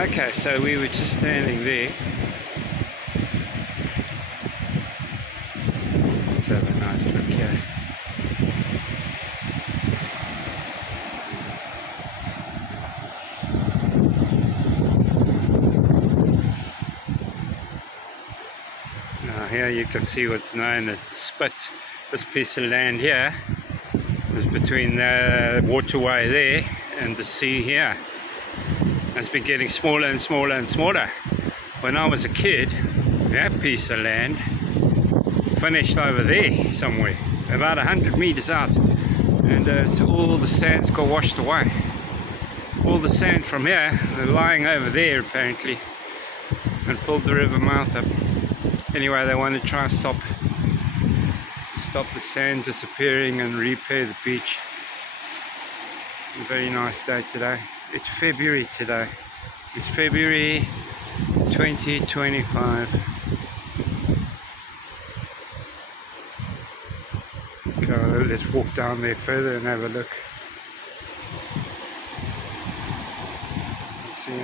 Okay, so we were just standing there. Let's have a nice look here. Now here you can see what's known as the spit. This piece of land here is between the waterway there and the sea here. It's been getting smaller and smaller and smaller. When I was a kid, that piece of land finished over there somewhere, about 100 meters out, and all the sand's got washed away. All the sand from here, they're lying over there apparently, and filled the river mouth up. Anyway, they want to try and stop the sand disappearing and repair the beach. A very nice day today. It's February today. It's February 2025. Okay, let's walk down there further and have a look. Let's see